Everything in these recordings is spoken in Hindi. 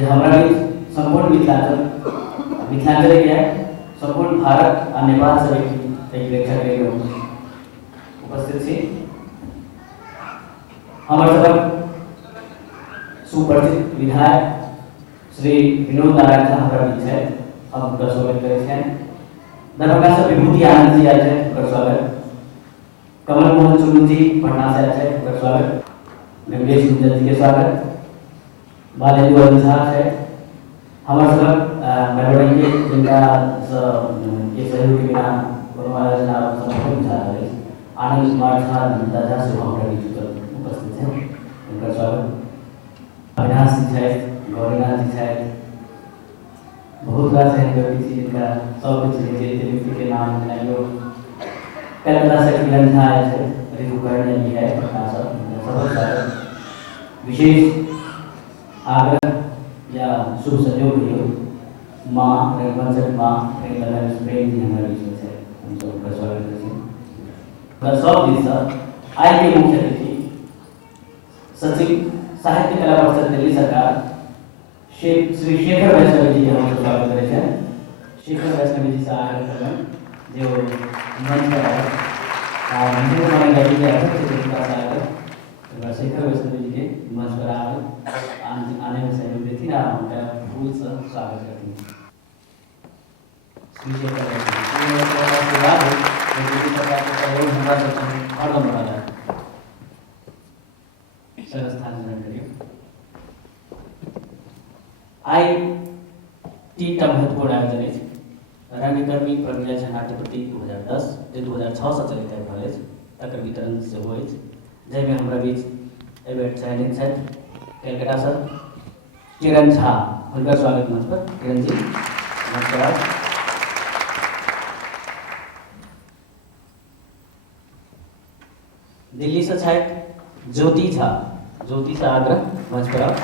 हमारा भी संपूर्ण मिथिलांचल के संपूर्ण भारत और नेपाल से एक लेक्चर के उपस्थित थी। हमारे सबक सुपरिचित विधायक श्री विनोद नारायण झा हमारा बीच है, हम उनका स्वागत करें हैं। दरभंगा से विभूति आनंद जी आए थे, उनका स्वागत। कमल मोहन चुनू जी पटना से आए थे, उनका स्वागत। वेंकटेश गुंजन जी के स्वागत। बालेंद्र झा है हमारे सबक मेलोडी के जिनका ये सहयोग के बिना हमारा जनाब समर्पण झा है आनंद कुमार झा नंदा झा से हमारे बीच उपस्थित हैं, उनका स्वागत। अविनाश जी है, गौरीनाथ जी है, बहुत रास है व्यक्ति जी जिनका सब कुछ व्यक्ति के नाम जो कलकत्ता से किरण झा आए थे, रितु कर्ण जी है पटना से, विशेष आग्रह या शुभ संयोग भी माँ रघुवंश माँ प्रेम जी हमारे बीच में थे, हम सब का स्वागत करते हैं। सब दिन सर आज के मुख्य अतिथि सचिव साहित्य कला परिषद दिल्ली सरकार श्री शेखर वैष्णवी जी हम स्वागत करते हैं। शेखर वैष्णवी जी से आग्रह करें जो मंच पर आए मंदिर हमारे गैलरी के अध्यक्ष शेखर वैष्णवी जी के मंच पर आने में सहयोग देती ना, उनका फूल से स्वागत करती हैं। हरदम बना है सर स्थान करिए। आई तीन महत्वपूर्ण आयोजन है रंगकर्मी प्रज्ञा झा नाट्य प्रतीक 2010 जे 2006 से चलित है कॉलेज तकर वितरण से हो जैमें हमारा बीच एवं चयनित है कलकत्ता सर किरण झा, उनका स्वागत मंच पर। किरण जी नमस्कार। दिल्ली से छात्र ज्योति झा, ज्योति से आग्रह मंच पर आओ।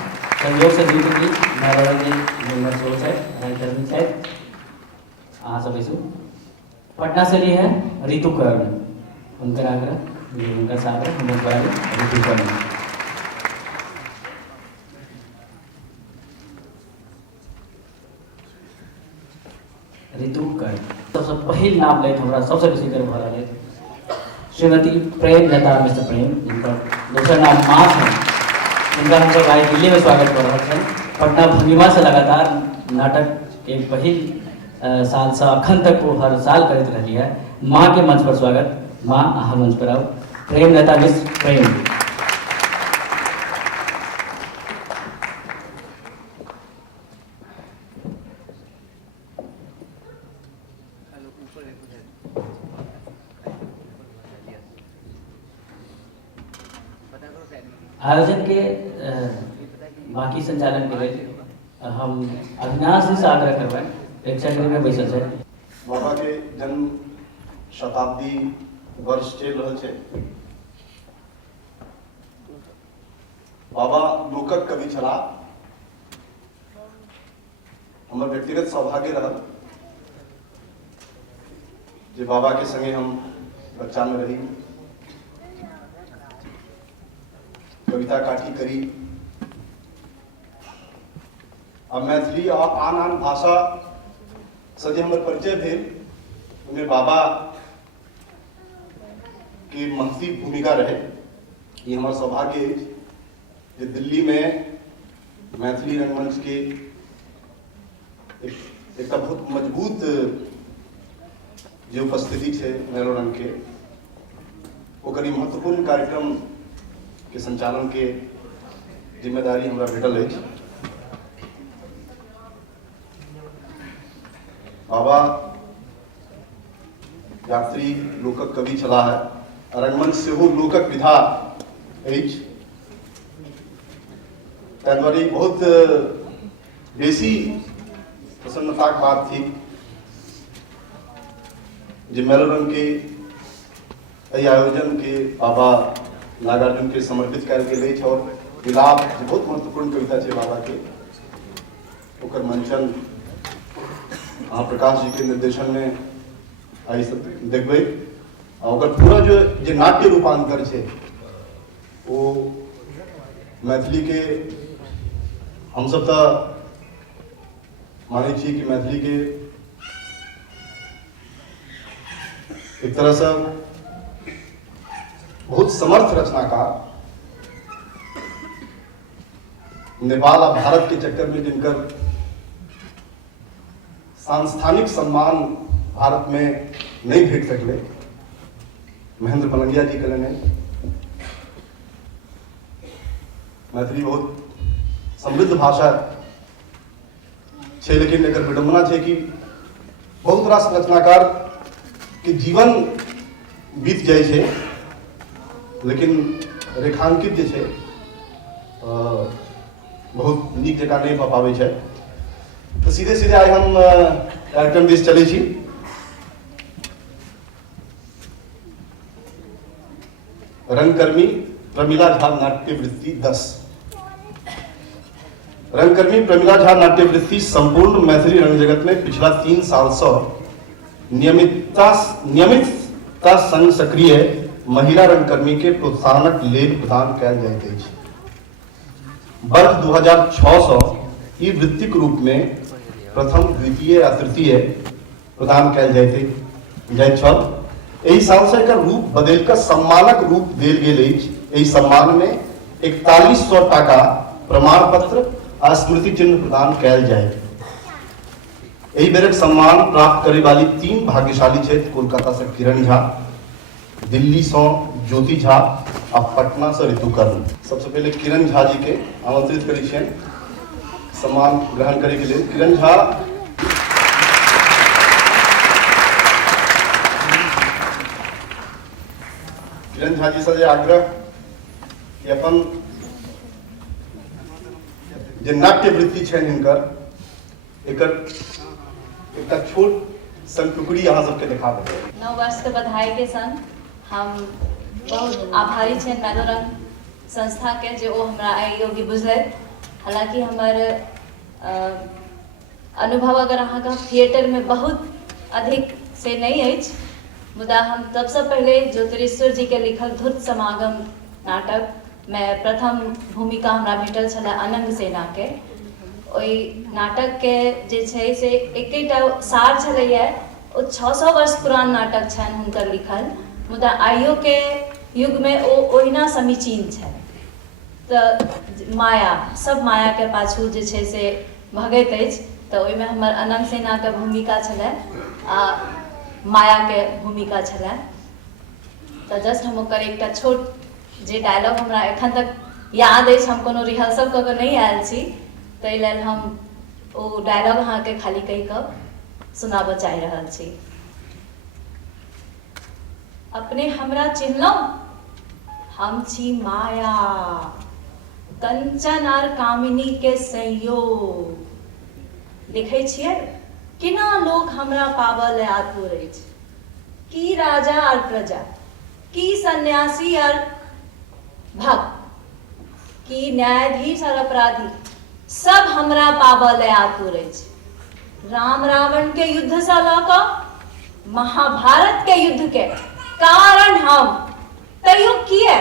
संयोग से ज्योति जी नारायण जी मेंबर सोच है रंगकर्मी छात्र अहाँ सब इसु पटना से लिए है रितु कर्ण, उनका आग्रह उनका साग्रह मंच पर आगे रितु कर्ण। रितु कर्ण सबसे पहले नाम ले हमारा सबसे बेसी गर्व हो रहा है श्रीमती प्रेम लता मिश्र प्रेम, जिनका दूसरा नाम माँ है, जिनका हम सब आज दिल्ली में स्वागत कर रहे हैं। पटना भंगिमा से लगातार नाटक एक पहिल साल से अखन तक वो हर साल करते रही है। माँ के मंच पर स्वागत। माँ अहाँ मंच पर आओ। प्रेम लता मिश्र प्रेम। आयोजन के बाकी संचालन के लिए हम अविनाश जी से आग्रह करवाएं, प्रेक्षागृह में बैसल है। बाबा के जन्म शताब्दी वर्ष चल रहा है। बाबा लोकक कवि छला, हमार व्यक्तिगत सौभाग्य रहा जे बाबा के संगे हम बच्चा में रही, कविता काठी करी। अब मैथिली और आन आन भाषा से हमारे परिचय भेल, उन्हें बाबा की महती भूमिका रहे। ये हमारा सौभाग्य है कि दिल्ली में मैथिली रंगमंच के एक बहुत मजबूत जो उपस्थिति है मेलोरंग के ओकर महत्वपूर्ण कार्यक्रम के संचालन के जिम्मेदारी हमरा भेटल है। बाबा यात्री लोकक कवि छला है, रंगमंच से हो लोकक विधा तैयारी बहुत बेसी प्रसन्नता की बात थी जो मेलोरंग के आयोजन के बाबा नागार्जुन के समर्पित करके ले और विलाप बहुत महत्वपूर्ण कविता है बाबा के ओकर मंचन हाँ प्रकाश जी के निर्देशन में आई सब देखबे। और पूरा जो नाट्य रूपांतर है वो मैथिली के हम सब तो माने छी कि मैथिली के एक तरह से बहुत समर्थ रचनाकार नेपाल और भारत के चक्कर में जिनकर सांस्थानिक सम्मान भारत में नहीं भेट सकले, महेंद्र पलंगिया जी के ने मैथिली बहुत समृद्ध भाषा है, लेकिन एक विडंबना है कि बहुत रास रचनाकार के जीवन बीत जाए छे, लेकिन रेखांकित जे छे बहुत नीक जगह नहीं भऽ पाबै छै। तो सीधे सीधे आज हम कार्यक्रम दिस चले छी। रंगकर्मी प्रमिला झा नाट्यवृत्ति 10। रंगकर्मी प्रमिला झा नाट्यवृत्ति संपूर्ण मैथिली रंग जगत में पिछला 3 साल से नियमितता संग सक्रिय महिला रंगकर्मी के प्रोत्साहनक लेल प्रदान कयल जाइत अछि। वर्ष 2006 से ई वृत्तिक रूप में प्रथम, द्वितीय आ तृतीय प्रदान कयल जाइत छल। एहि साल से एकर रूप बदलि कऽ सम्मानक रूप देल गेल अछि। एहि सम्मान में 4100 टाका प्रमाण पत्र आ स्मृति चिन्ह प्रदान कयल जायत। एहि बेरक सम्मान प्राप्त करे वाली 3 भाग्यशाली छथि। कोलकाता से किरण झा, दिल्ली से ज्योति झा आ पटना से ऋतुकर्ण। सबसे पहले किरण झा जी के आमंत्रित करै छियनि सम्मान ग्रहण करे के लिए। किरण झा जी से आग्रह कि अपन जे नाट्य वृत्ति छनि हिनकर एकर एकटा छोट सन टुकड़ी अहाँ सबके देखा देबै। 9 वर्ष के बधाई के संग हम बहुत आभारी छनि मैलोरंग संस्था के जे ओ हमरा एहि योग्य बुझलथि। हालांकि हमर अनुभव अगर अहाँ का थिएटर में बहुत अधिक से नहीं अछि, मुदा हम सबसे पहले ज्योतिरेश्वर जी के लिखल धुर्त समागम नाटक में प्रथम भूमिका हमरा भेटल छलै अनंग सेना के। ओहि नाटक के जे छै से एकेटा सार छलैया, ओ 600 वर्ष पुरान नाटक छनि हुनकर लिखल, मुदा आइयो के युग में ओ ओहिना समीचीन छै। तो माया सब माया के पाछू जे छै से भगैत अछि। तो ओहिमे हमर अनंग सेना के भूमिका छलै आ माया के भूमिका छलै। तो जस्ट हम ओकर एकटा छोट जे डायलॉग हमरा एखन तक याद अछि, हम कोनो रिहर्सल कऽ के नहीं आयल छी, ताहि लेल हम ओ डायलॉग अहाँ के खाली कहि कऽ सुनाबऽ चाहि रहल छी। अपने हमरा चिन्हलहुँ, हम छी माया, कंचन आर कामिनी के संयोग। देखै छियै केना लोग हमरा पाबऽ ले आतुर अछि। की राजा आर प्रजा, की सन्यासी आर भक्त, की न्यायाधीश आर अपराधी, सब हमरा पाबऽ ले आतुर अछि। राम रावण के युद्ध से लऽ कऽ महाभारत के युद्ध के कारण हम, तैयो किए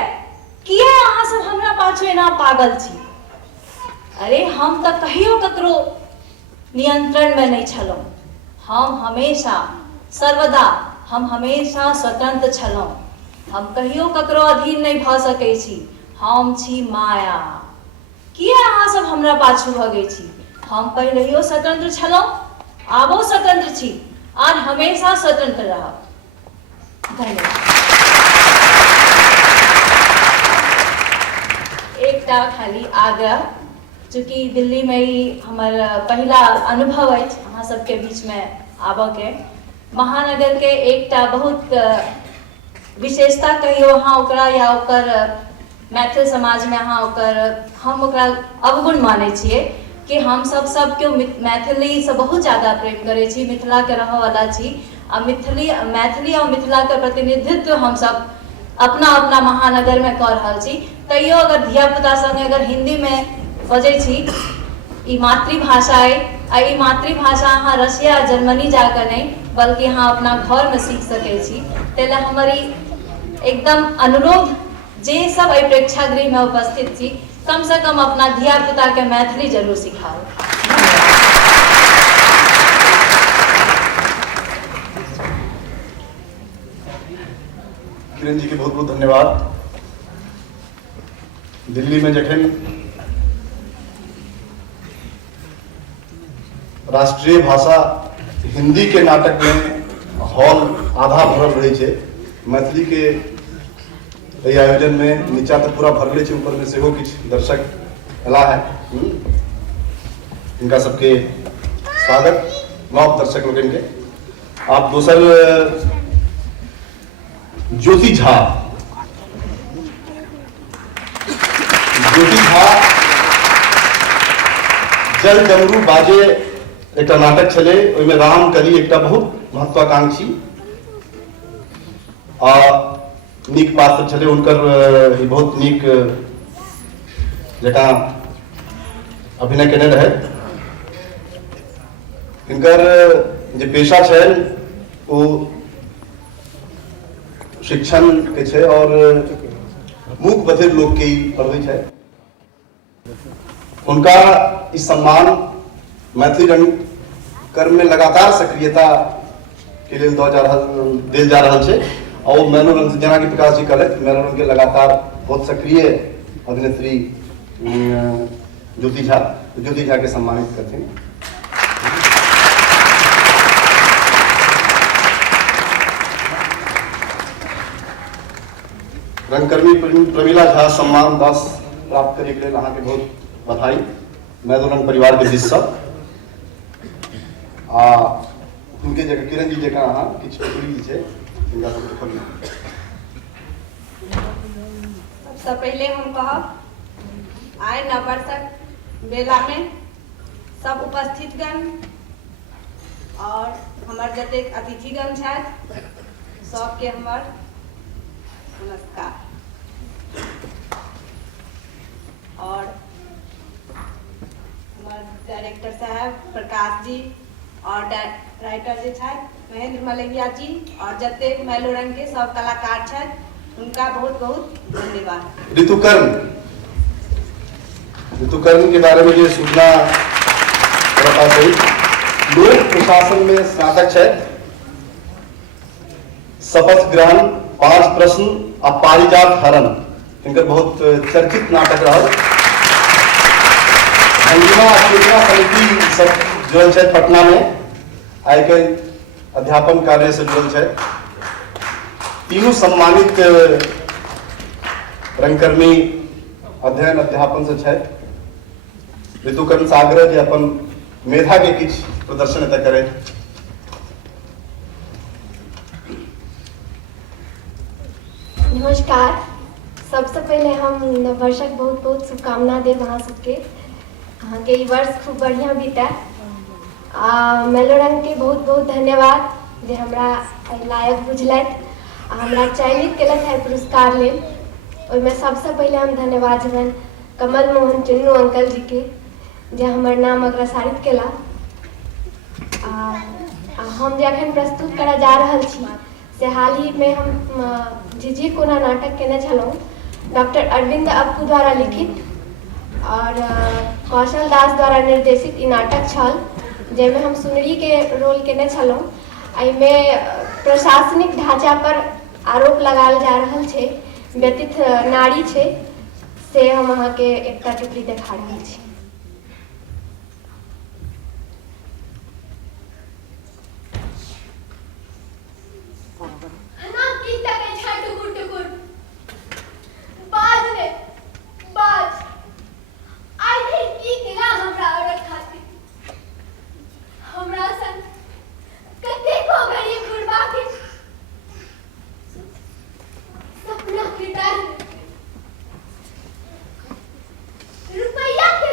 अहाँ सब हमरा पाछू एना पागल छी। अरे हम तऽ कहियो ककरो नियंत्रण में नहीं छलहुँ। हम हमेशा सर्वदा हम हमेशा स्वतंत्र छलहुँ। हम कहियो ककरो अधीन नहीं भऽ सकै छी। हम छी माया। किए अहाँ सब हमरा पाछू भगै छी? हम पहिलेयो स्वतंत्र छलहुँ, आबो स्वतंत्र छी और हमेशा स्वतंत्र रहब। धन्यवाद। एकटा खाली आग्रह, चूँकि दिल्ली में ही हमर पहला अनुभव अछि अहाँ सबके बीच में आबऽ के। महानगर के एकटा बहुत विशेषता कहियो अहाँ ओकरा, या ओकर मैथिल समाज में अहाँ ओकर हम ओकरा अवगुण मानै छियै कि हम सब केओ मैथिली से बहुत ज़्यादा प्रेम करै छी, मिथिला के रहऽ वाला छी। आ मैथिली और मिथिला के प्रतिनिधित्व हम सब अपना अपना महानगर में कऽ रहल छी। तैयो अगर धियापुता संगे अगर हिंदी में बजै छी, ई मातृभाषा है, आ ई मातृभाषा अहाँ रशिया जर्मनी जाकर नहीं बल्कि अहाँ अपना घर में सीख सकै छी। ताहि लेल हमर ई एकदम अनुरोध, जे सब एहि प्रेक्षागृह में उपस्थित छी, कम से कम अपना धियापुता के मैथिली जरूर सिखाओ। किरण जी के बहुत बहुत धन्यवाद। दिल्ली में जखन राष्ट्रीय भाषा हिंदी के नाटक में हॉल आधा भरल रही है, मैथिली के एहि आयोजन में नीचा तो पूरा भरले है, ऊपर में सेहो किछु दर्शक अला है। इनका सबके स्वागत नव दर्शक लोगन के। आप दोसर ज्योति झा जल डमरू बाजे एक नाटक चले, ओहिमे राम कली एक बहुत महत्वाकांक्षी आ नीक पात्र चले, उनकर बहुत नीक जका अभिनय केने रहे। इनकर जे पेशा है वो शिक्षण के छे और मूक बधिर लोग के पढ़वे है। उनका इस सम्मान मैथिली रंगकर्म में लगातार सक्रियता के लिए दिल जा रहा है और मनोरंजन जना की प्रकाश जी कहते मनोरंजन के लगातार बहुत सक्रिय अभिनेत्री ज्योति झा के सम्मानित करते हैं। रंगकर्मी प्रमीला झा सम्मान 10 प्राप्त करे के लिए अहाँ के बहुत बधाई मैदोरंग परिवार के दिस से। उनके जगह किरण जी जगह अहाँ किछु टुकड़ी छै जिनका सब देखल। सबसे पहले हम कहब आय नववर्षक मेला में सब उपस्थितगण और हमार जतेक अतिथिगण छथि सबके हमर नमस्कार। और हमार डायरेक्टर साहब प्रकाश जी और राइटर जे छथि महेंद्र मलैया जी और जतेक मैलोरंग के सब कलाकार छथि उनका बहुत बहुत धन्यवाद। ऋतुकर्ण के बारे में ये सूचना बता दी। लोक प्रशासन में स्नातक है, शपथ ग्रहण 5 प्रश्न आ पारिजात हरण इनकर बहुत चर्चित नाटक रहा। सूचना समिति सब जुड़ल है पटना में, आइ के अध्यापन कार्य से जुड़ल है। तीनों सम्मानित रंगकर्मी अध्ययन अध्यापन से है। ऋतुकर्ण से आग्रह जे अपन मेधा के किछ प्रदर्शन एतय करे। नमस्कार। सबसे पहले हम नववर्षक बहुत बहुत शुभकामना देव अहाँ सबके। अहाँ के ई वर्ष खूब बढ़िया बीते। मैलोरंग के बहुत बहुत धन्यवाद जे हमरा लायक बुझलथि आ हमरा चयनित केलथि है पुरस्कार लेल। ओहिमे सबसे पहले हम धन्यवाद देबनि कमल मोहन चुन्नू अंकल जी के जे हमर नाम अग्रसारित केला। हम जे अखन प्रस्तुत करऽ जा रहल छी से हाल ही में हम झिझी कोना नाटक केने छलहुँ, डॉक्टर अरविंद अप्पू द्वारा लिखित और कौशल दास द्वारा निर्देशित ई नाटक छल, जाहिमे हम सुनरी के रोल केने छलहुँ। एहिमे प्रशासनिक ढांचा पर आरोप लगायल जा रहल छै, व्यतीत नारी छै, से हम अहाँके एकटा टिप्पणी देखा रहल छी। रुपया के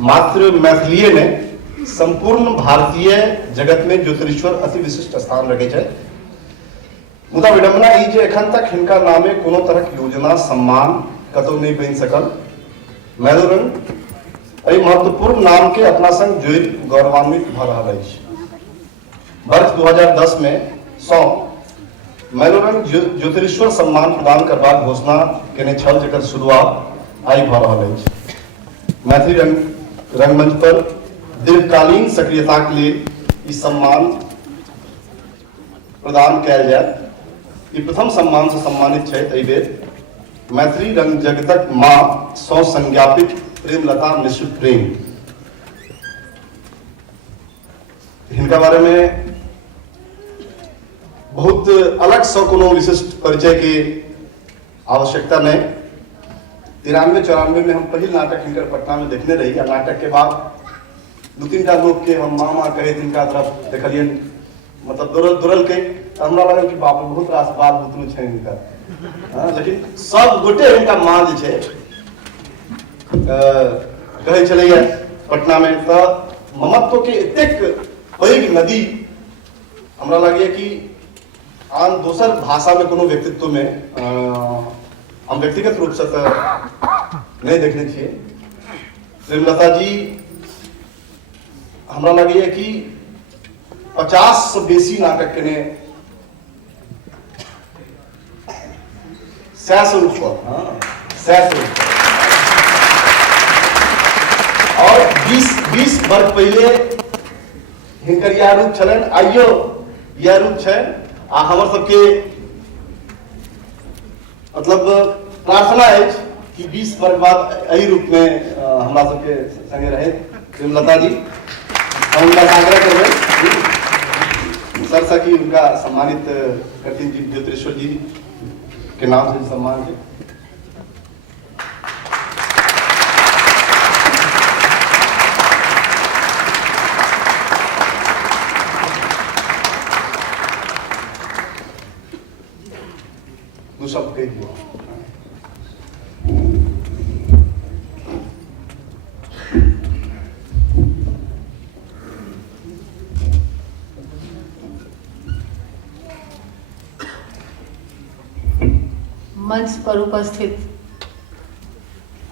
मात्र मैथिलीय ने संपूर्ण भारतीय जगत में ज्योतिषीश्वर अति विशिष्ट स्थान रखे छे। मुदा विडंबना ई जे एखन तक हिनका नामे कोनो तरह योजना सम्मान कतौ नहीं बन सकल। मैलोरंग एहि महत्वपूर्ण नाम के अपना संग जोड़ि गौरवान्वित भ रहल अछि। वर्ष 2010 में मैलोरंग ज्योतिषीश्वर सम्मान प्रदान करबाक घोषणा केने छल, जेकर शुरुआत आई भ रहल अछि। मैथिली रंगमंच पर दीर्घकालीन सक्रियता के लिए ई सम्मान प्रदान कयल जायत। ई प्रथम सम्मान से सम्मानित छै। एहि बेर मैथिली रंग जगतक मां सौ संज्ञापित प्रेमलता मिश्र प्रेम, हिनका बारे में बहुत अलग से कोनो विशिष्ट परिचय की आवश्यकता नहीं। 93-94 में हम पहले नाटक हिनकर पटना में देखने रही। आ नाटक के बाद 2-3 लोग के हम मामा कहे तिनका तरफ देखलिए, मतलब दुरल के हमरा लगल कि बाप रे बहुत रास बात बुतरू छै हिनका। लेकिन सब गोटे हिनका मां जे छै कहे छलैया पटना में, तो ममत्व के एतेक पैघ नदी हमरा लगे कि आन दोसर भाषा में कोनो व्यक्तित्व में हम व्यक्तिगत रूप से तो नहीं देखने छिए। प्रेमलता जी हमरा लगे कि 50 से बेसी नाटक के ने 100 ऊपर और 20 वर्ष पहले हिनकर यह रूप छलन, आइयो यह रूप छै। आ हमर सबके मतलब प्रार्थना है कि 20 वर्ष बाद एहि रूप में हमरा सबके संगे रहे प्रेमलता जी। हम उनका आग्रह करबे सर सा कि उनका सम्मानित करती जी ज्योतिषीश्वर जी के नाम से सम्मान है। शब्द कह दिया। मंच पर उपस्थित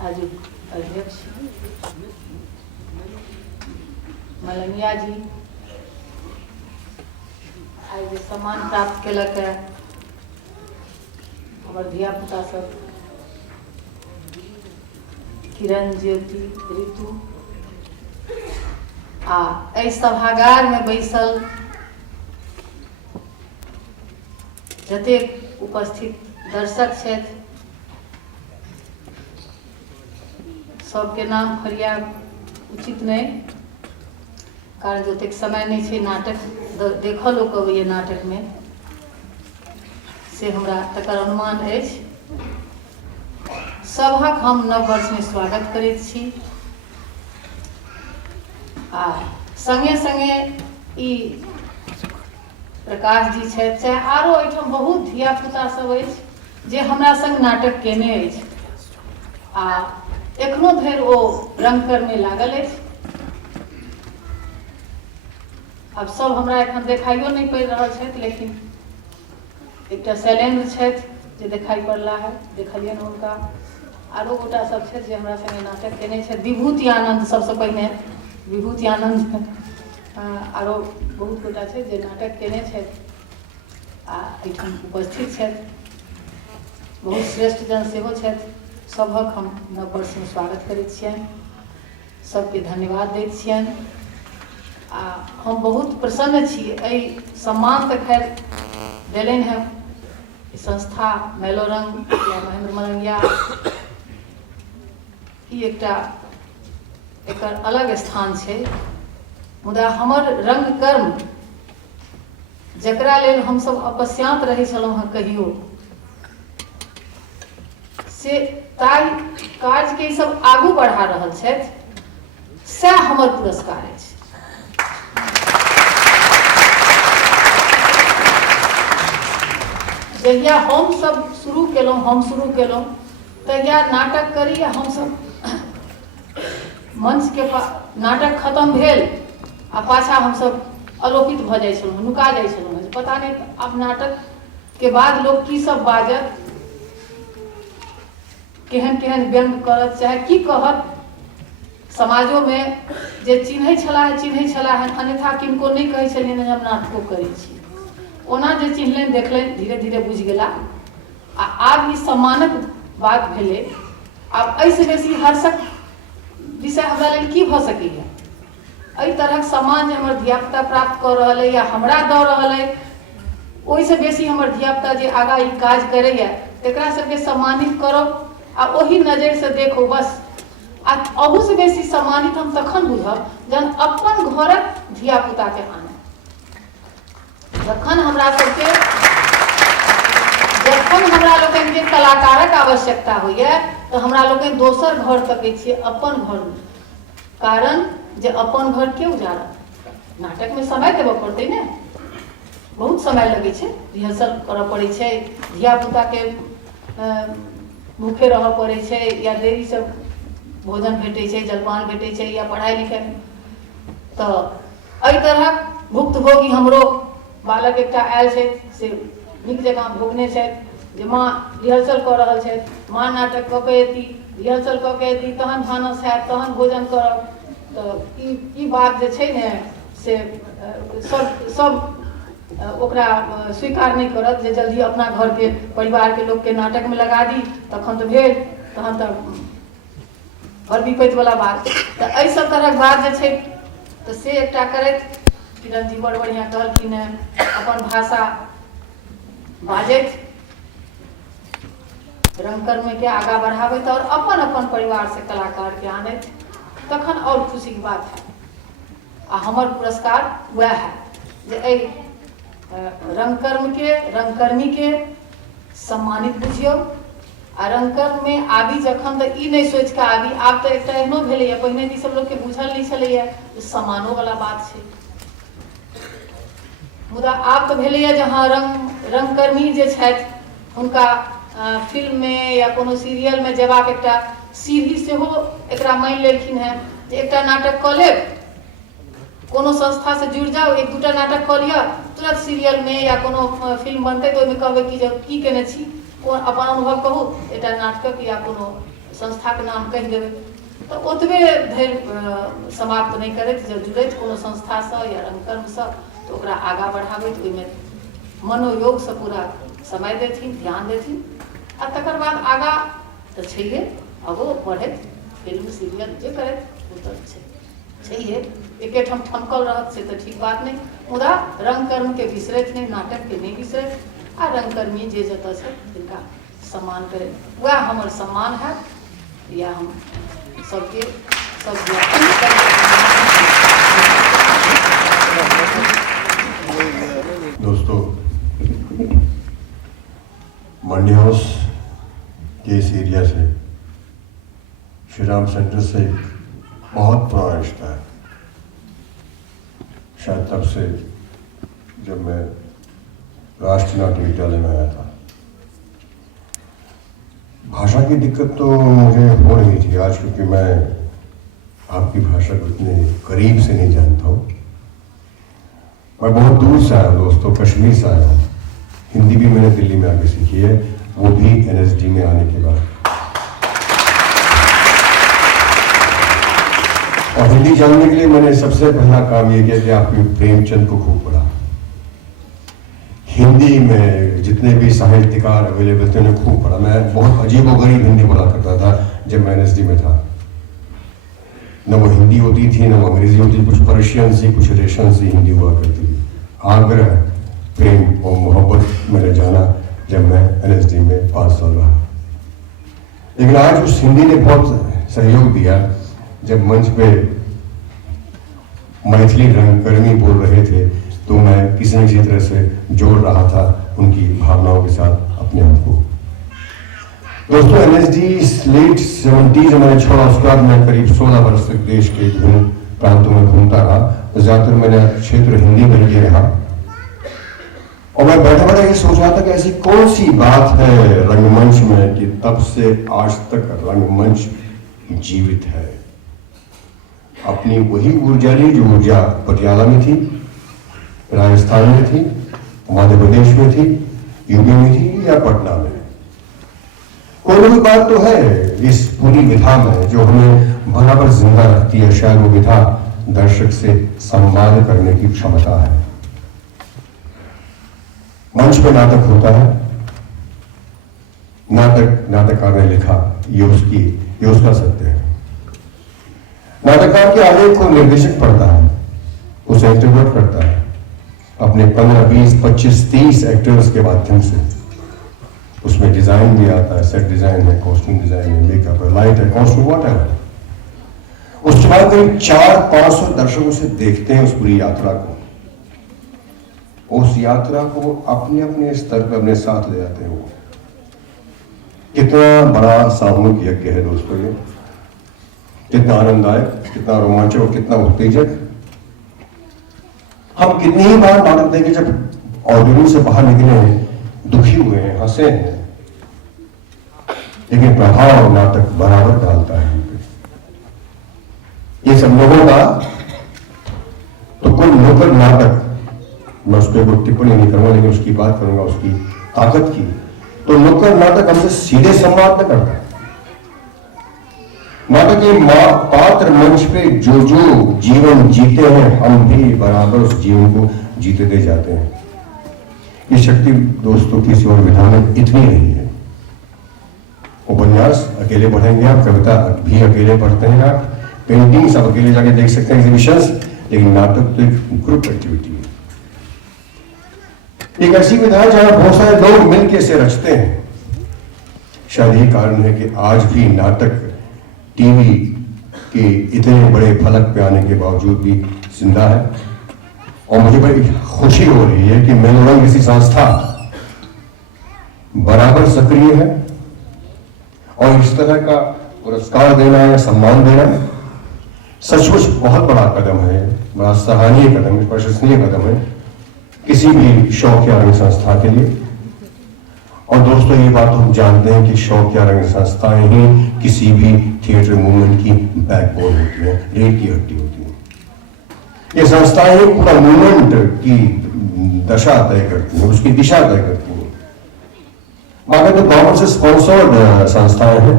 आजुक अध्यक्ष मलंगिया जी, आज सम्मान प्राप्त केलक है हमर धिया पुता सब किरण, ज्योति, ऋतु, आ एहि सभागार में बैसल जतेक उपस्थित दर्शक छथि, सबके नाम फरियाब उचित नहीं, कारण जतेक समय नहीं छै नाटक देखल लोक अबैया नाटक में से हमरा तकर अनुमान अछि। सभक हम नव वर्ष में स्वागत करैत छी। आ संगे संगे ई प्रकाश जी छथि, चाहे आरो एहिठाम बहुत धिया पुता सब अछि जे हमरा संग नाटक केने अछि आ एखनो धरि ओ रंगकर में लागल अछि। अब सब हमरा एखन देखाइयो नहीं पड़ि रहल छथि, लेकिन एकटा शैलेंद्र छथि जे देखाई पड़ला है, देखलियन हुनका। आरो गोटा सब छथि जे हमरा संगे नाटक केने छथि। विभूति आनंद सबसे पहिने, विभूति आनंद, आरो बहुत गोटा छथि जे नाटक केने छथि आ एहिठाम उपस्थित छथि। बहुत श्रेष्ठ जन सेहो छथि। सभक हम नव वर्ष में स्वागत करैत छियनि, सबके धन्यवाद दैत छियनि। आ हम बहुत प्रसन्न छी। एहि सम्मान तऽ खैर देलनि हैं संस्था मैलोरंग या महेंद्र मलंगिया, ई एकटा एकर अलग स्थान छै। मुदा हमर रंग कर्म जकरा लेल हमसब अपस्यांत रहै छलहुँ हँ कहियो, से ताहि काज के सब आगू बढ़ा रहल छथि, सएह हमर पुरस्कार अछि। जहिया हम सब शुरू केलहुँ, तहिया नाटक करी आ हम सब मंच के नाटक खत्म भेल आ पाछा हमसब आलोकित भऽ जाइ छलहुँ, नुका जाइ छलहुँ, पता नहीं अब नाटक के बाद लोग की सब बाजत, केहन केहन व्यंग करत, चाहे की कहत, समाजों में जे चिन्है छलाह अन्यथा किनको नहीं कहै छलियनि जे हम नाटको करै छी, ओना जे चिन्हलनि देखलनि धीरे धीरे बुझि गेला। आ आब ई सम्मानक बात भेलै, आब एहिसँ बेसी हर्षक विषय हमरा लेल की भऽ सकैए। एहि तरहक सम्मान जे हमर धियापुता प्राप्त कऽ रहल अइ या हमरा दऽ रहल अइ, ओहिसँ बेसी हमर धियापुता जे आगाँ ई काज करैए तकरा सबके सम्मानित करब आ ओही नजरिसँ देखू बस। आ अहूसँ बेसी सम्मानित हम तखन बुझब जहन अपन घरक धियापुताके आनब। जखन हमरा लोकनिके कलाकारक आवश्यकता होइए तऽ हमरा लोकनि दोसर घर तकै छियै अपन घरमे, कारण जे अपन घर के उजाड़त, नाटकमे समय देबऽ पड़तै ने, बहुत समय लगै छै, रिहर्सल करऽ पड़ै छै, धियापुताके भूखे रहऽ पड़ै छै या देरीसँ भोजन भेटै छै, जलपान भेटै छै या पढ़ाइ लिखाइ। तऽ एहि तरहक भुक्तभोगी हमरो बालक एकटा आयल छथि से नीक जकाँ भोगने छथि जे माँ रिहर्सल कऽ रहल छथि, माँ नाटक कऽ के एती, रिहर्सल कऽ के एती, तहन भानस हैत, तहन भोजन करब। तऽ ई बात जे छै ने से सब ओकरा स्वीकार नहीं करत जे जल्दी अपना घर के परिवार के लोग के नाटक में लगा दी, तखन तो भेल, तहन तऽ बड़ विपत्ति वाला बात। तऽ एहि सब तरहक बात जे छै तऽ से एकटा करैत किरण जी बड़ बढ़िया कहलखिन हैं, अपन भाषा बाजैत रंगकर्म के आगाँ बढ़ाबैत और अपन अपन परिवार से कलाकार के आनैत, तखन और खुशी की बात है। आ हमर पुरस्कार वह है जे रंगकर्मी के सम्मानित बुझियौ। आ रंगकर्म में आबी जखन तऽ ई नहीं सोच के आबी, आब तऽ एकटा एहनो भेलैए, पहिने ई सब लोग के बुझल नहीं छलैए जे सम्मानो वाला बात छै, मुदा आब तऽ भेलैए जे हाँ रंगकर्मी जे छथि हुनका फिल्म में या कोनो सीरियल में जेबाक एकटा सीढ़ी सेहो एकरा मानि लेलखिन हैं जे एकटा नाटक कऽ लेब, कोनो संस्था से जुड़ जाओ, एक दूटा नाटक कऽ लिअ, तुरंत सीरियल में या कोनो फिल्म बनतै तऽ ओहिमे कहबै कि जे की केने छी, कोन अपन अनुभव कहू, एकटा नाटक या कोनो संस्थाके नाम कहि देबै। तऽ ओतबे धरि समाप्त नहीं करैत जब जुड़ैत कोनो संस्थासँ या रंगकर्मसँ तऽ ओकरा आगाँ बढ़ाबैत, ओहिमे मनोयोगसँ पूरा समय देथिन, ध्यान देथिन। आ तकर बाद आगाँ तऽ छैहे, आगो बढ़ैत फिल्म सीरियल जे करैत ओ तऽ छैहे, एकेठाम ठमकल रहत से तऽ ठीक बात नहीं, मुदा रंगकर्म के बिसरैत नहीं, नाटक के नहीं बिसरैत, आ रंगकर्मी जे जतऽ छै तिनका सम्मान करैत, वह हमर सम्मान है, या हम सबके सब दोस्तों, मंडी हाउस के इस एरिया से श्री राम सेंटर से बहुत पुराना रिश्ता है, शायद तब से जब मैं राष्ट्रीय नाट्य विद्यालय में आया था। भाषा की दिक्कत तो मुझे हो रही थी आज, क्योंकि मैं आपकी भाषा को इतने करीब से नहीं जानता हूँ। मैं बहुत दूर से आया हूँ दोस्तों, कश्मीर से आया हूँ। हिंदी भी मैंने दिल्ली में आके सीखी है, वो भी NSD में आने के बाद। और हिंदी जानने के लिए मैंने सबसे पहला काम ये किया कि आपके प्रेमचंद को खूब पढ़ा। हिंदी में जितने भी साहित्यकार अवेलेबल थे उन्हें खूब पढ़ा। मैं बहुत अजीबोगरीब हिंदी बोला करता था जब मैं NSD में था। न वो हिंदी होती थी, न वो अंग्रेजी होती, कुछ पर्शियन सी, कुछ रेशन सी हिंदी हुआ करती थी। आग्रह, प्रेम और मोहब्बत मैंने जाना जब मैं NSD में 5 साल रहा। लेकिन आज उस हिंदी ने बहुत सहयोग दिया जब मंच पे मैथिली रंगकर्मी बोल रहे थे तो मैं किसी न किसी तरह से जोड़ रहा था उनकी भावनाओं के साथ अपने आप को। दोस्तों, NSD लेट 70s मैंने छोड़ा, उसके बाद मैं करीब 16 वर्ष तक देश के विभिन्न प्रांतों में घूमता रहा। ज्यादातर मेरा क्षेत्र हिंदी में ही रहा और मैं बैठे बैठे ये सोच रहा था कि ऐसी कौन सी बात है रंगमंच में कि तब से आज तक रंगमंच जीवित है। अपनी वही ऊर्जा ली जो ऊर्जा पटियाला में थी, राजस्थान में थी, मध्य प्रदेश में थी, यूपी में थी या पटना में। कोई भी बात तो है इस पूरी विधा में जो हमें बराबर जिंदा रखती है, शायद वो विधा दर्शक से संवाद करने की क्षमता है। मंच पे नाटक होता है, नाटककार ने लिखा, ये उसका सत्य है। नाटककार के आलेख को निर्देशक पढ़ता है, उसे इंटरप्रेट करता है अपने 15, 20, 25, 30 एक्टर्स के माध्यम से। उसमें डिजाइन भी आता है, सेट डिजाइन है, कॉस्ट्यूम डिजाइन है, मेकअप है, लाइट है, कॉस्ट्यूम व्हाटएवर। उसके बाद करीब 400-500 दर्शक उसे देखते हैं उस पूरी यात्रा को। उस यात्रा को अपने अपने स्तर पर अपने साथ ले जाते हैं। वो कितना बड़ा सामूहिक यज्ञ है दोस्तों ये, कितना आनंददायक, कितना रोमांचक और कितना उत्तेजक। हम कितनी ही बार नाटक देखे जब ऑडियंस से बाहर निकले हैं, दुखी हुए हैं, हंसे हैं, लेकिन प्रभाव नाटक बराबर डालता है। ये सब लोगों का तो कोई नुक्कड़ नाटक, मैं उस पर कोई टिप्पणी नहीं करूंगा, लेकिन उसकी बात करूंगा उसकी ताकत की। तो नुक्कड़ नाटक हमसे सीधे संवाद न करता। नाटक के पात्र मंच पे जो जो जीवन जीते हैं, हम भी बराबर उस जीवन को जीते दे जाते हैं। ये शक्ति दोस्तों किसी और विधा में इतनी नहीं है। उपन्यास अकेले पढ़ेंगे आप, कविता भी अकेले पढ़ते हैं आप, पेंटिंग्स आप अकेले जाके देख सकते हैं एग्जीबिशंस, लेकिन नाटक तो एक ग्रुप एक्टिविटी है। एक ऐसी विधा है जहां बहुत सारे लोग मिलकर इसे रचते हैं। शायद यही कारण है कि आज भी नाटक टीवी के इतने बड़े फलक पे आने के बावजूद भी जिंदा है। और मुझे बड़ी खुशी हो रही है कि मेलोरंग किसी संस्था बराबर सक्रिय है और इस तरह का पुरस्कार देना या सम्मान देना सचमुच बहुत बड़ा कदम है, बड़ा सराहनीय कदम है, प्रशंसनीय कदम है किसी भी शौक या रंग संस्था के लिए। और दोस्तों ये बात हम जानते हैं कि शौक या रंग संस्थाएं ही किसी भी थिएटर मूवमेंट की बैकबोन होती है, रीढ़ की हड्डी होती है। ये संस्थाएं पूरा मूवमेंट की दशा तय करती हैं, उसकी दिशा तय करती हैं। बाकी तो गवर्नमेंट से स्पॉन्सर्ड संस्थाएं हैं,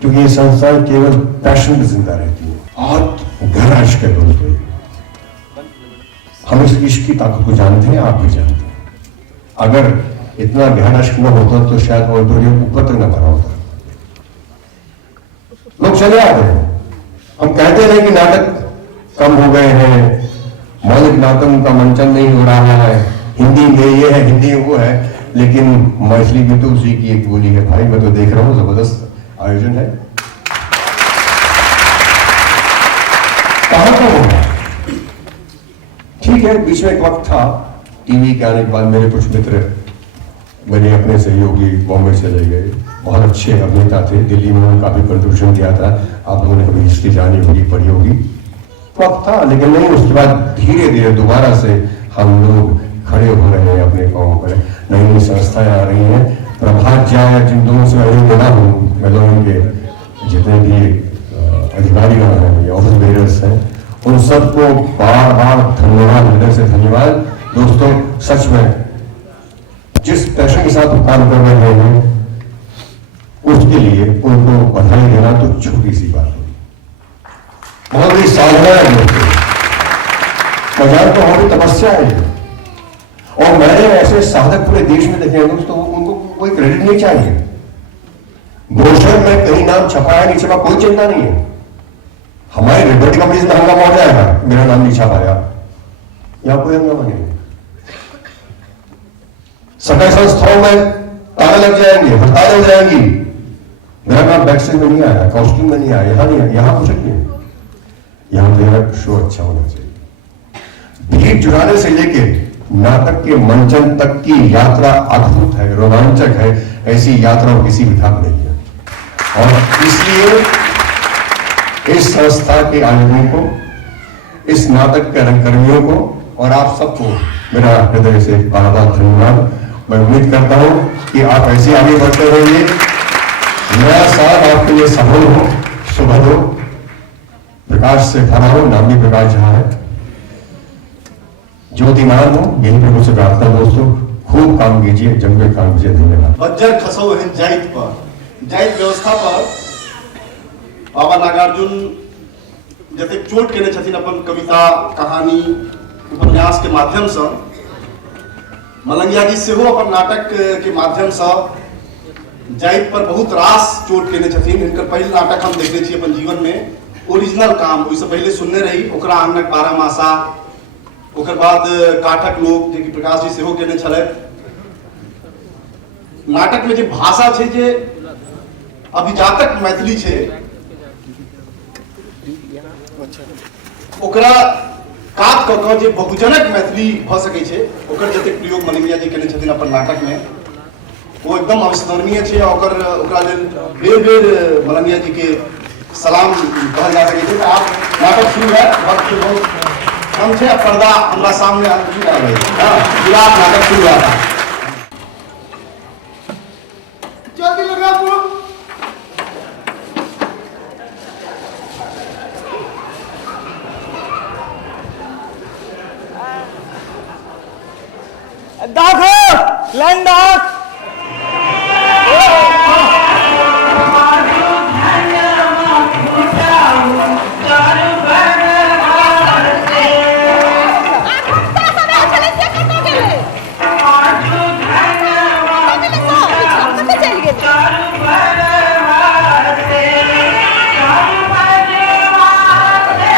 क्योंकि ये संस्थाएं केवल पैशन पे जिंदा रहती हैं। बहुत गहरा इश्क है दोस्तों, हम इस इश्क की ताकत को जानते हैं, आप भी जानते हैं। अगर इतना गहरा इश्क न होता तो शायद ऑडिटोरियम ऊपर तक न भरा होता। लोग चले आते हैं, हम कहते रहे कि नाटक कम हो गए हैं, मौलिक नाटक का मंचन नहीं हो रहा है, हिंदी में ये है, हिंदी में वो है, लेकिन मैथिली में तो उसी की एक बोली है। भाई मैं तो देख रहा हूँ जबरदस्त आयोजन है। कहां तो होगा, ठीक है। बीच में एक वक्त था, टीवी के आने के बाद मेरे कुछ मित्र, मेरे अपने सहयोगी बॉम्बे चले गए, बहुत अच्छे अभिनेता थे, दिल्ली में उन्होंने काफी कंट्रीब्यूशन दिया था। आप लोगों ने कभी हिस्ट्री जानी होगी, पढ़ी होगी, वक्त था। लेकिन नहीं, उसके बाद धीरे धीरे दोबारा से हम लोग खड़े हो रहे हैं अपने पांव पर। नई नई संस्थाएं आ रही हैं। प्रभात जाए, जिन दोनों से मैं मिला हूँ, मैं लोगों के जितने भी अधिकारीगण हैं, ऑफिस बेयर्स हैं, उन सबको बार बार धन्यवाद, हृदय से धन्यवाद। दोस्तों सच में जिस पैशन के साथ काम कर रहे हैं उसके लिए उनको बधाई देना तो छोटी सी बात है, बहुत बड़ी साधना है दोस्तों। मैं जानता हूं तपस्या है, और मैंने ऐसे साधक पूरे देश में देखे हैं दोस्तों, उनको कोई क्रेडिट नहीं चाहिए। ब्रोशर में कहीं नाम छपा है नहीं छपा कोई चिंता नहीं है। हमारे लिबर्टी कंपनी में हंगामा हो जाएगा, मेरा नाम नहीं छापाया, यहां कोई हंगामा नहीं है। सरकारी संस्थाओं में ताले लग जाएंगे, हड़ताल हो जाएंगी, मेरा नाम बैक्सेल में नहीं आया, कॉस्ट्यूम में नहीं आया, यहां नहीं आया, यहां कुछ नहीं है। यहां मेरा शो अच्छा होना चाहिए। भीड़ जुटाने से लेके नाटक के मंचन तक की यात्रा अद्भुत है, रोमांचक है। ऐसी यात्रा किसी भी धाम नहीं है। और इसलिए इस संस्था के आयोजकों को, इस नाटक के रंगकर्मियों को और आप सबको मेरा हृदय से बार बार धन्यवाद। मैं उम्मीद करता हूं कि आप ऐसे आगे बढ़ते रहिए। नया साल आपके लिए सफल हो, शुभ हो। प्रकाश से भरा हो, नाम भी प्रकाश झा है, ज्योतिमान हो, यही प्रभु से प्रार्थना दोस्तों, खूब काम कीजिए, जम के काम कीजिए। धन्यवाद। बज्जर खसो है जाइत पर, जाइत व्यवस्था पर बाबा नागार्जुन जते चोट केने छथिन अपन कविता, कहानी, उपन्यास के माध्यम से, मलंगिया जी सेहो अपन नाटक के माध्यम से जाइत पर बहुत रास चोट केने छथिन। इनकर पहिल नाटक हम देखले छी अपन जीवन में, ओरिजिनल काम, ओइसे पहले सुनने रही ओकरा आंगनक 12 मासा, ओकर बाद काठक लोक जे कि प्रकाश जी सेहो केने छलथि। नाटक में जे भाषा छै, जे अभिजातक मैथिली छै, ओकरा काट कऽ कऽ जे बहुजनक मैथिली भऽ सकै छै, ओकर जतेक प्रयोग मलंगिया जी केने छथिन अपन नाटक में, वो एकदम अविस्मरणीय छै। ओकरा लेल बेर बेर मलंगिया जी के सलाम कहल जा सकै छै। आब नाटक शुरू है, वक्त बहुत कम छै, पर्दा हमरा सामने आ रही है, विराट नाटक शुरू हुआ था। जल्दी लगा वो। दाखो, लाइन दाख।